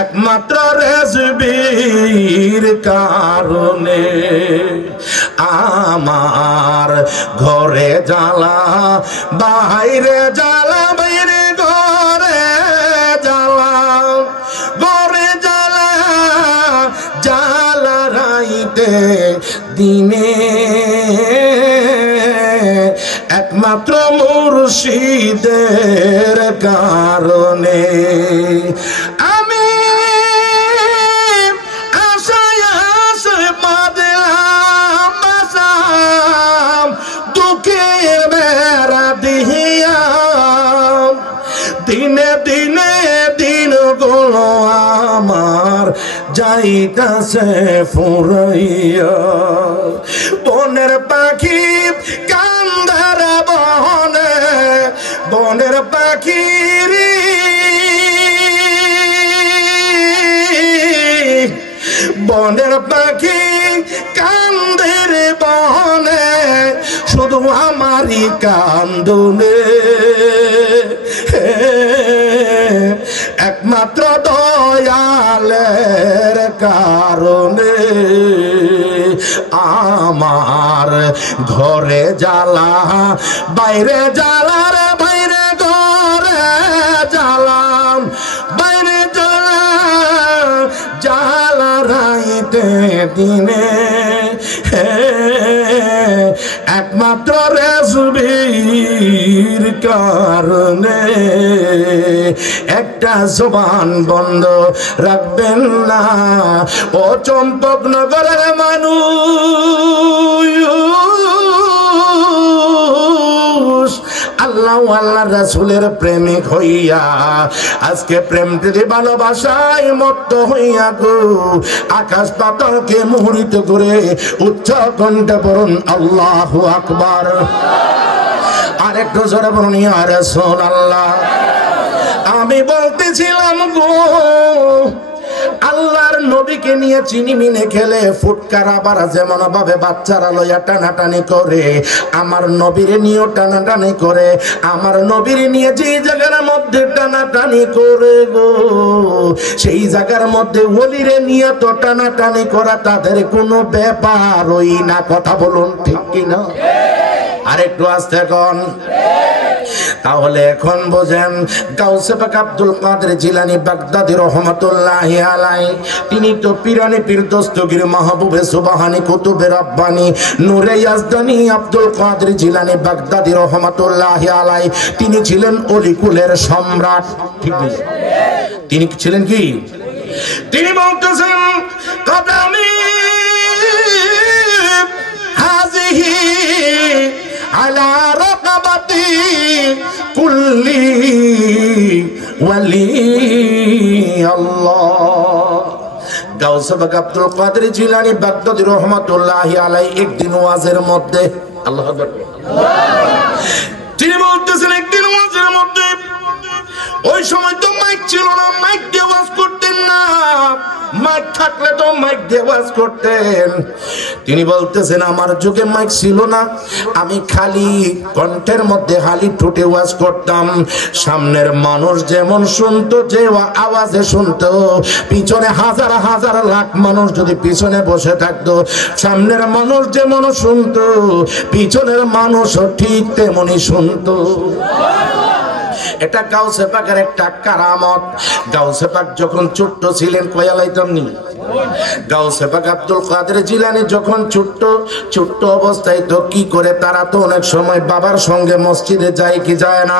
একমাত্র রেজবির কারণে আমার ঘরে জ্বালা বাইরে জ্বালা বাইরে ঘরে জ্বালা ঘরে জ্বালা জ্বালা রাইতে দিনে একমাত্র মুর্শিদের কারণে আমি আশায় আশায় বাঁধলাম বাসাম দুঃখের বেড়া দিয়া দিনে দিনে দিনগুলো আমার যাইতাছে ফুরাইয়া বনের পাখি কান্দার বনে বনের পাখি বনের পাখি কান্দের বনে শুধু আমারই কান্দনে একমাত্র দয়ালের কারণে আমার ঘরে জ্বালা বাইরে জ্বালার বাইরে ঘরে জ্বালাম বাইরে জ্বালা জ্বালা রাইতে দিনে একমাত্র রেজবির কারণে একটা জবান বন্ধ রাখবেন না ও চম্পকনগরের মানুষ আল্লাহ আল্লাহ রাসূলের প্রেমিক হইয়া আজকে প্রেম প্রীতি ভালোবাসায় মত্ত হইয়া গো আকাশ পাতালকে মুহরিত করে উচ্চ কণ্ঠে পড়ুন আল্লাহু আকবার। আরেকটু জোরে বলুন ইয়া রাসূলুল্লাহ। আমি বলতেছিলাম গো আল্লাহর নবীকে নিয়ে চিনি মিনে খেলে ফুটকার আবার যেমন ভাবে বাচ্চারা লইয়া টানাটানি করে আমার নবীর নিয়েও টানাটানি করে আমার নবীর নিয়ে যে জায়গার মধ্যে টানাটানি করে গো সেই জায়গার মধ্যে ওলিরে নিয়ে তো টানাটানি করা তাদের কোনো ব্যাপারই না। কথা বলুন ঠিক কিনা? আরেকটু আস্তে কোন তাহলে এখন বোঝেন গাউসে পাক আব্দুল কাদের জিলানী বাগদাদী রহমাতুল্লাহি আলাইহি তিনি তো পীরানে পীর দস্তগীর মাহবুবে সুবহানী কুতুবে রব্বানী নূরে ইয়াজদানী আব্দুল কাদের জিলানী বাগদাদী রহমাতুল্লাহি আলাইহি তিনি ছিলেন অলিকুলের সম্রাট। ঠিক না? তিনি ছিলেন কি? তিনি বলতেছেন কদামি হাযিহি আলা রাকাবাতি কুল্লি ওয়ালি আল্লাহ। গাউসে পাক আব্দুল কাদের জিলানী বাগদাদী রহমাতুল্লাহি আলাইহি একদিন ওয়াজের মধ্যে আল্লাহু আকবার তিনি বলতেছেন একদিন ওয়াজের মধ্যে ওই সময় তো মাইক ছিল না, মাইক দিয়ে ওয়াজ করতেন না, মাইক থাকলে তো মাইক দিয়ে ওয়াজ করতেন। তিনি বলতেছেন আমার যুগে মাইক ছিল না, আমি খালি কণ্ঠের মধ্যে খালি ঠোঁটে ওয়াজ করতাম। সামনের মানুষ যেমন শুনতো যে আওয়াজে শুনতো পিছনে হাজার হাজার লাখ মানুষ যদি পিছনে বসে থাকতো সামনের মানুষ যেমন শুনতো পিছনের মানুষও ঠিক তেমনি শুনতো। এটা গাউসে পাকের একটা কারামত। গাউসে পাক যখন ছোট্ট ছিলেন কয়ালাইতাম নি গাউসে পাক আব্দুল কাদের জিলানী যখন ছোট্ট অবস্থায় তো কি করে তারা তো অনেক সময় বাবার সঙ্গে মসজিদে যায় কি যায় না,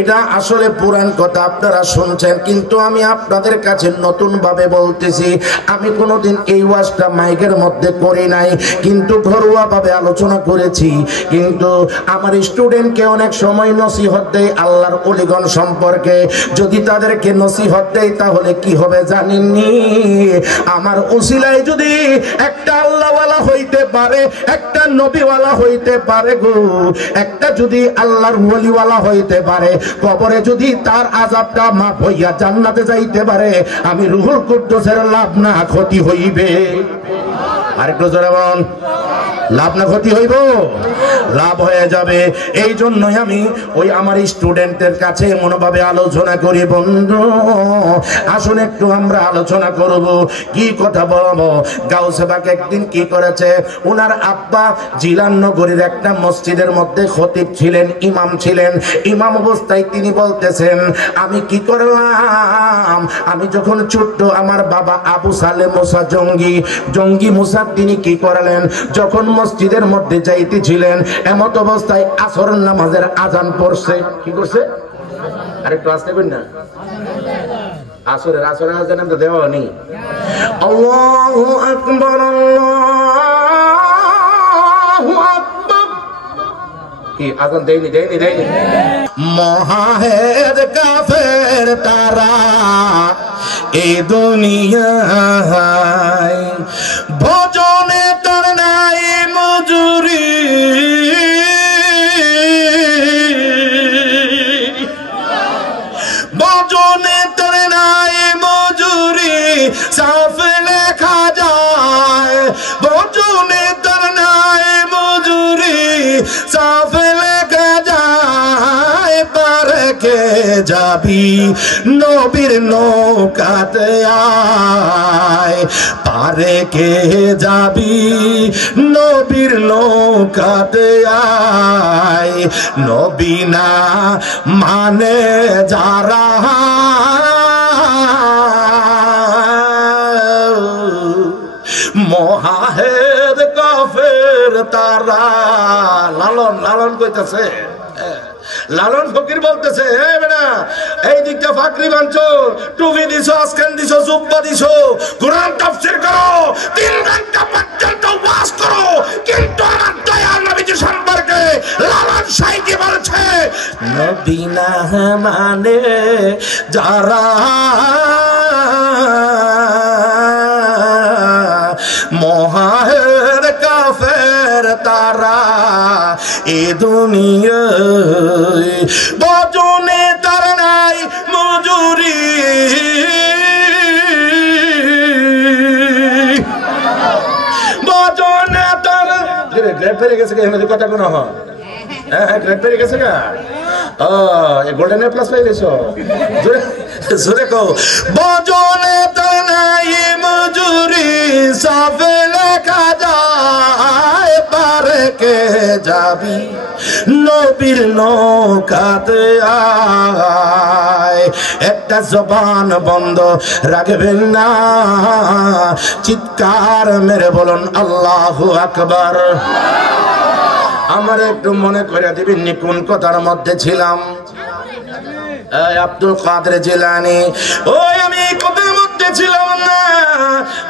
এটা আসলে পুরান কথা আপনারা শুনছেন, কিন্তু আমি আপনাদের কাছে নতুন ভাবে বলতেছি। আমি কোনোদিন এই ওয়াজটা মাইকের মধ্যে করি নাই, কিন্তু ঘরোয়া ভাবে আলোচনা করেছি। কিন্তু আমার স্টুডেন্টকে অনেক সময় নসিহত দেয় আল্লাহর ওলিগণ সম্পর্কে। যদি তাদেরকে নসিহত দেয় তাহলে কি হবে জানেননি? আমার উসিলায় যদি একটা আল্লাহওয়ালা হইতে পারে, একটা নবীওয়ালা হইতে পারে গো, একটা যদি আল্লাহর ওলিওয়ালা হইতে পারে, কবরে যদি তার আযাবটা মাফ হইয়া জান্নাতে যাইতে পারে, আমি রুহুল কুদ্দুসের লাভ না ক্ষতি হইবে। আরেকটু জোরে বলুন, লাভ না ক্ষতি হইব? লাভ হয়ে যাবে। এই জন্যই আমি ওই আমার স্টুডেন্টদের কাছে মনোভাবে আলোচনা করি, বন্ধু আসুন একটু আমরা আলোচনা করব। কি কথা বলবো? গাউসে বাগ একদিন কি করেছে, ওনার আব্বা জিলাননগরীর একটা মসজিদের মধ্যে খতিব ছিলেন, ইমাম ছিলেন। ইমাম অবস্থায় তিনি বলতেছেন, আমি কি করলাম, আমি যখন ছোট্ট আমার বাবা আবু সালে মুসা জঙ্গি মুসা তিনি কি করলেন, যখন মসজিদের মধ্যে যাইতেছিলেন এমত অবস্থায় আসর নামাজের আজান পড়ছে। কি করছে? আরেকটু আসতে পারেন না, আসরের আজান তো দেওয়া নি। আল্লাহু আকবার, আল্লাহু আকবার। কি আজান দেয়নি? মহাহের কাফের তারা এই দুনিয়ায়, ভজনে তার নাই মজুরি, ভজনে তার নাই মজুরি, সাফ লেখা যায়। ভজনে তার নাই মজুরি, সাফ লেখা যায়। পারে কে যাবি নবীর নৌকাতে আয়, পারে কে যাবি নবীর নৌকাতে আয়। নবী না মানে যারা মহাহের কাফের তারা। লালন কইতাছে, লালন ফকির বলতেছে, এই দিকটা ফাকরি বানছো, টুপি দিছো, আজকান দিছো, জুব্বা দিছো, কোরআন তাফসীর করো, 3 ঘন্টা পর্যন্ত ওয়াজ করো, কিন্তু আমার দয়াল নবীজি সম্পর্কে লালন সাইদি বলছে, নবী না মানে যারা মহাহের কাফের তারা এ দুনিয়ায়, ভজনে তার নাই মজুরি। ভজনে তার গ্রেড পেরে গেছে, কথা কোনো হয়। হ্যাঁ, গ্রেড পেরে গেছে গা। গোল্ডেন এ প্লাস পেয়ে গেছো, জোরে কও। ভজনে তার নাই মজুরি, সব লেখা যায়। পারে কে যাবি নবীর নৌকাতে আয়। একটা জবান বন্ধ রাখবেন না, চিৎকার মেরে বলুন আল্লাহু আকবার। আমার একটু মনে করে দিবেন কোন কথার মধ্যে ছিলাম? আব্দুল কাদের জিলানী। ওই আমি কথার মধ্যে ছিলাম না।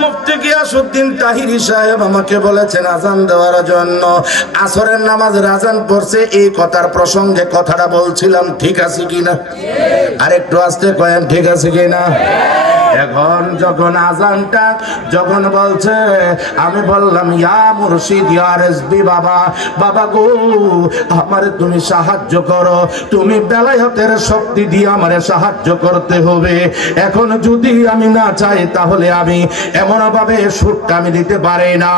মুফতি গিয়াসউদ্দিন তাহিরি সাহেব আমাকে বলেছেন আজান দেওয়ার জন্য। আসরের নামাজের আজান পড়ছে, এই কথার প্রসঙ্গে কথাটা বলছিলাম। ঠিক আছে কিনা? আরেকটু আস্তে কয়েন, ঠিক আছে কিনা? এখন যখন আজানটা যখন বলছে, আমি বললাম ইয়া মুর্শিদ ইয়া রেজবি, বাবা বাবা গো আমারে তুমি সাহায্য করো, তুমি বেলায়েতের শক্তি দিয়ে আমারে সাহায্য করতে হবে। এখন যদি আমি না চাই তাহলে আমি এমন ভাবে সুরটা আমি দিতে পারি না।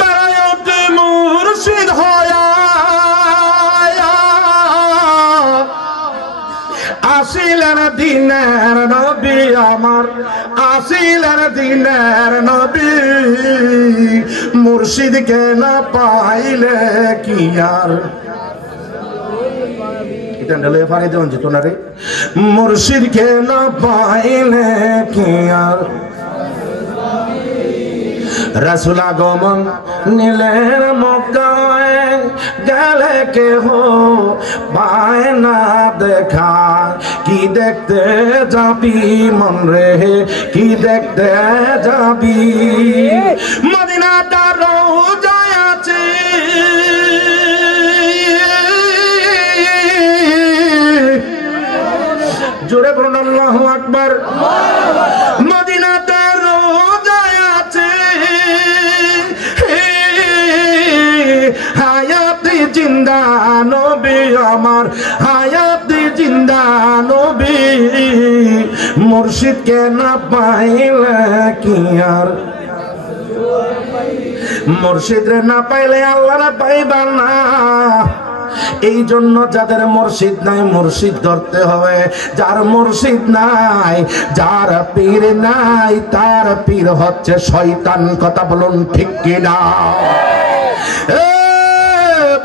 বেলায়েত মুর্শিদ হয়া আসিলেন দিনের নবী আমার, আসিলেন দিনের নবী, মুর্শিদকে না পাইলে কি আর। মুর্শিদকে না পাইলে কি আর। রাসূল আগমন নিলেন মক্কায়, গেলে কেহ পায় না দেখা। কি দেখতে যাবি মন রে, কি দেখতে যাবি? মদিনাটা রওজায় আছে, জোরে বলুন আল্লাহু আকবার। মদিনাটা রওজায় আছে, হায়াতে জিন্দা নবী আমার, হায়াতে জিন্দা নবী, মুর্শিদকে না পাইলে কি আর। মুর্শিদ রে না পাইলে আল্লাহ রে পাইবা না। এই জন্য যাদের মুর্শিদ নাই মুর্শিদ ধরতে হবে। যার মুর্শিদ নাই, যার পীর নাই, তার পীর হচ্ছে শয়তান। কথা বলুন ঠিক কিনা?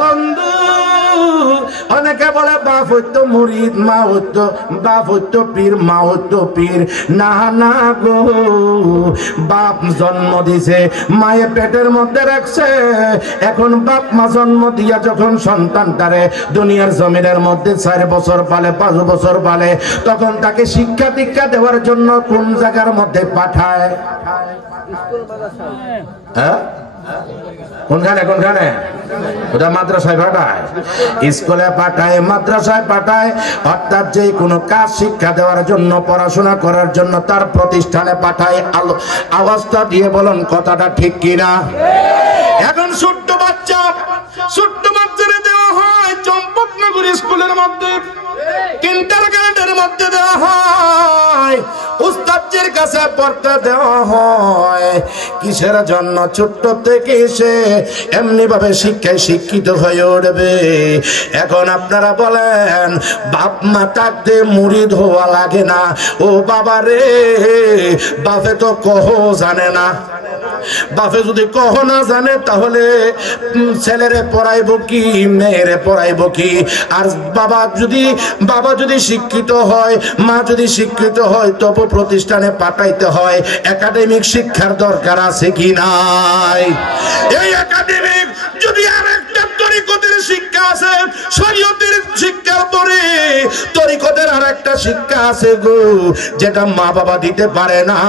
বন্ধু, অনেকে বলে বাপ হইতো মুরিদ, মা হইতো বাপ হইতো পীর, মা হইতো পীর। না না গো, বাপ জন্ম দিছে, মায়ের পেটের মধ্যে রাখছে। এখন বাপ মা জন্ম দিয়া যখন সন্তানটারে দুনিয়ার জমিনের মধ্যে 4 বছর পালে, 5 বছর পালে, তখন তাকে শিক্ষা দীক্ষা দেওয়ার জন্য কোন জায়গার মধ্যে পাঠায়? হ্যাঁ, কোনখানে কোনখানে? ওটা মাদ্রাসায় পাঠায়, স্কুলে পাঠায়, মাদ্রাসায় পাঠায়। অর্থাৎ যে কোনো কাজ শিক্ষা দেওয়ার জন্য, পড়াশোনা করার জন্য তার প্রতিষ্ঠানে পাঠায়। আওয়াজটা দিয়ে বলুন কথাটা ঠিক কিনা? এখন ছোট্ট বাচ্চারে দেওয়া হয় চম্পকনগর স্কুলের মধ্যে, কিন্ডারগার্টেনের মধ্যে দেওয়া হয়, উস্তাদের কাছে পড়তে দেওয়া হয়। কিসের জন্য? ছোট্ট থেকে সে এমনি ভাবে শিক্ষায় শিক্ষিত হয়ে উঠবে। এখন আপনারা বলেন, বাপ মা থাকতে মুরিদ হওয়া লাগে না? ও বাবা রে, বাপে তো কহ জানে না। বাপে যদি কহ না জানে, তাহলে ছেলেরে পড়াইব কি, মেয়েরে পড়াইব কি? আর বাবা যদি শিক্ষিত হয়, মা যদি শিক্ষিত হয়, তবু প্রতিষ্ঠানে পাঠাইতে হয়। একাডেমিক শিক্ষার দরকার আছে কি নাই? এই একাডেমিক যদি আরেকটা তরিকতের শিক্ষা আছে, শরীয়তের শিক্ষার পরে তরিকতের আরেকটা শিক্ষা আছে গো, যেটা মা বাবা দিতে পারে না।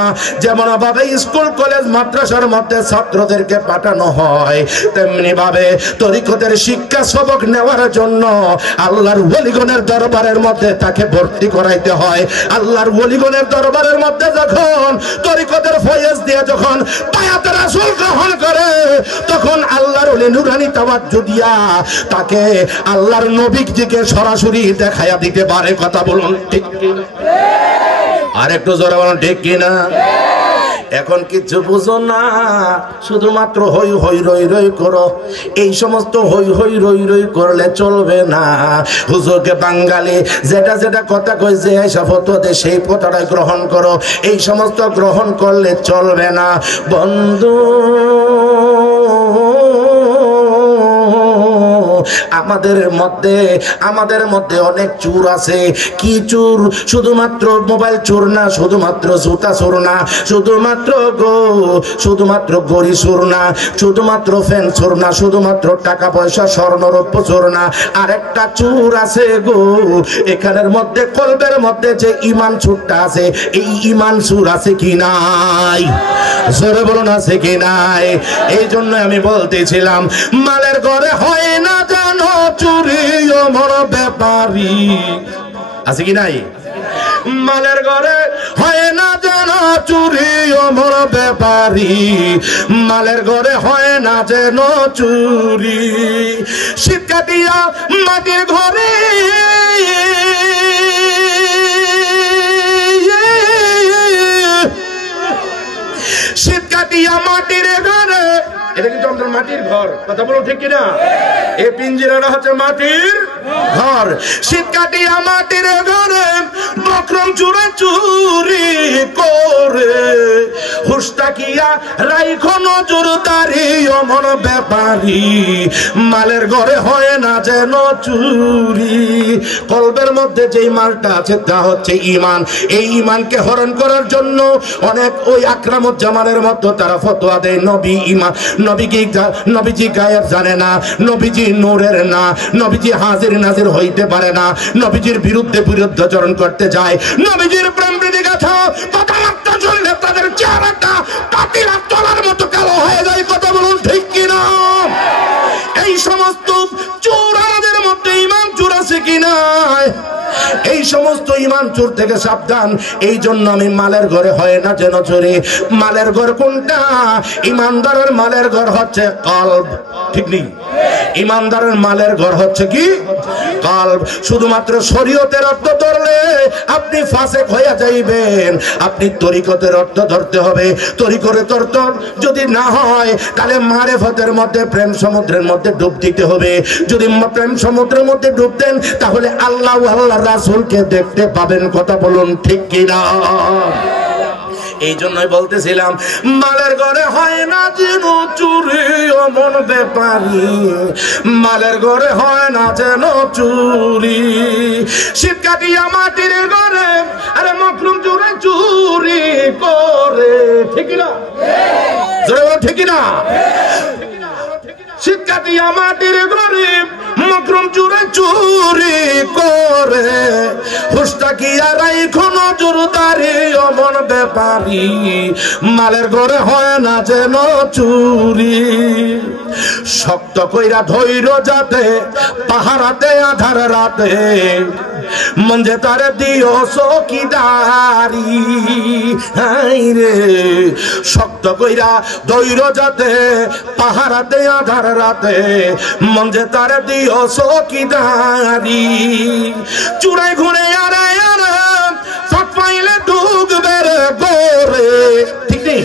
যেমন ভাবে স্কুল কলেজ মাদ্রাসার মধ্যে ছাত্রদেরকে পাঠানো হয়, তেমনি ভাবে তরিকতের শিক্ষা সবক নেওয়ার জন্য আল্লাহর ওলিগণের দরবারের মধ্যে তাকে ভর্তি করাইতে হয়। আল্লাহর ওলিগণের দরবারের মধ্যে যখন তরিকতের ফয়েজ দিয়ে যখন বায়াত রাসূল গ্রহণ করে, তখন আল্লাহর ওলি নুরানি তাওয়াজ্জু দিয়া তাকে আল্লাহর নবীকে সরাসরি দেখায়া দিতে পারে। কথা বলুন ঠিক কিনা? আর একটু জোরে বলুন ঠিক কিনা? এখন কিছু বুঝো না, শুধুমাত্র হই হই রই রই করো। এই সমস্ত হই হই রই রই করলে চলবে না। হুজুরকে বাঙালি যেটা যেটা কথা কই, যে এসব ফতোয়া সেই কথাটা গ্রহণ করো। এই সমস্ত গ্রহণ করলে চলবে না বন্ধু। আমাদের মধ্যে অনেক চোর আছে। কি চোর? শুধুমাত্র মোবাইল চোর না, শুধুমাত্র জুতা চোর না, শুধুমাত্র গড়ি চোর না, শুধুমাত্র ফ্যান চোর না, শুধুমাত্র টাকা পয়সা স্বর্ণরৌপ্য চোর না। আরেকটা চোর আছে গো এখানের মধ্যে, কলবের মধ্যে যে ঈমান চোরটা আছে, এই ঈমান চোর আছে কি নাই? জোরে বলুন আছে কি নাই? এই জন্য আমি বলতেছিলাম, মালের ঘরে হয় না জানো চুরি, ওমর ব্যাপারী আছে কি নাই? মালের ঘরে হয় না জানো চুরি, ওমর ব্যাপারী। মালের ঘরে হয় না যেন চুরি। শীত কাটিয়া মাটির ঘরে, শীত কাটিয়া মাটির ঘরে। এটা কিন্তু আমাদের মাটির ঘর। কথা বলো ঠিক কিনা? এই পিঞ্জিরাটা হচ্ছে মাটির ঘর। শীত কাটিয়া মাটির ঘরে বক্রম চুরা চুরি করে, হুস্তাকিয়া রাইখো নজর তারি, ওমর ব্যাপারী। মালের ঘরে হয় না যেন চুরি। কলবের মধ্যে যেই মালটা আছে তা হচ্ছে ঈমান। এই ঈমানকে হরণ করার জন্য অনেক ওই আকরামুজ্জামানের মতো তারা ফতোয়া দেয় নবী ঈমান, নবীজি গায়েব জানে না, নবীজি নূরের না, নবীজি হাজির নাজির হইতে পারে না, নবীজির বিরুদ্ধাচরণ করতে যায়, নবীজির প্রেম প্রীতি গাথা কথাবার্তা চললে তাদের চেহারাটা পাতিলা তলার মতো কালো হয়ে যায়। কথা বলুন ঠিক কিনা? এই সমস্ত চোর আমাদের মধ্যে ঈমান চোর আছে কিনা? এই সমস্ত ঈমান চোর থেকে সাবধান। এই জন্য আমি মালের ঘরে হয় না যেন চোরে। মালের ঘর কোনটা? ঈমানদারের মালের ঘর হচ্ছে কলব। ঠিক নেই? ইমানদারের মালের ঘর হচ্ছে কি কলব। শুধুমাত্র শরীয়তের অর্থ ধরলে আপনি ফাসেক হয়ে যাইবেন। আপনি তরিকতের অর্থ ধরতে হবে। তরিকতের অর্থ যদি না হয় তাহলে মারেফতের মধ্যে প্রেম সমুদ্রের মধ্যে ডুব দিতে হবে। যদি প্রেম সমুদ্রের মধ্যে ডুব দেন তাহলে আল্লাহ আল্লাহর রাসূলকে দেখতে পাবেন। কথা বলুন ঠিক কিনা? এই জন্যই বলতেছিলাম মালের ঘরে হয় না যেন চুরি অমন ব্যাপারী, মালের ঘরে হয় না যেন চুরি। শীত কাটিয়া মাটির ঘরে আরে মখলুক জুড়ে চুরি করে, ঠিক না? জোরে বল ঠিক না? শীত কাটিয়া মাটির ঘরে মকরম চুরে চুরি করে, হুস্তা কি আর এখন জোরদারি অমন ব্যাপারী, মালের ঘরে হয় না যেন চুরি। শক্ত কইরা ধৈর্য যাতে পাহারাতে আধার রাতে, মঞ্জে তারে দিও চৌকিদারি। হাই রে শক্ত কইরা ধৈর্য যাতে পাহারাতে আধার রাতে, মঞ্জে তারে দিও চৌকিদারি। চূড়ায় ঘুরে আরে আরে সাত পাইলে ঢুকবে রে গোরে, ঠিক নেই?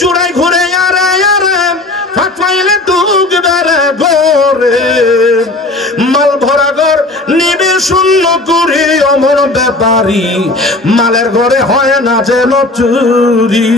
চূড়ায় ঘুরে আরে আরে সাত পাইলে ঢুকবে রে গোরে, মাল ভরা ঘর নিবে শূন্য করে অমর ব্যাপারী, মালের ঘরে হয় না যেন চুরি।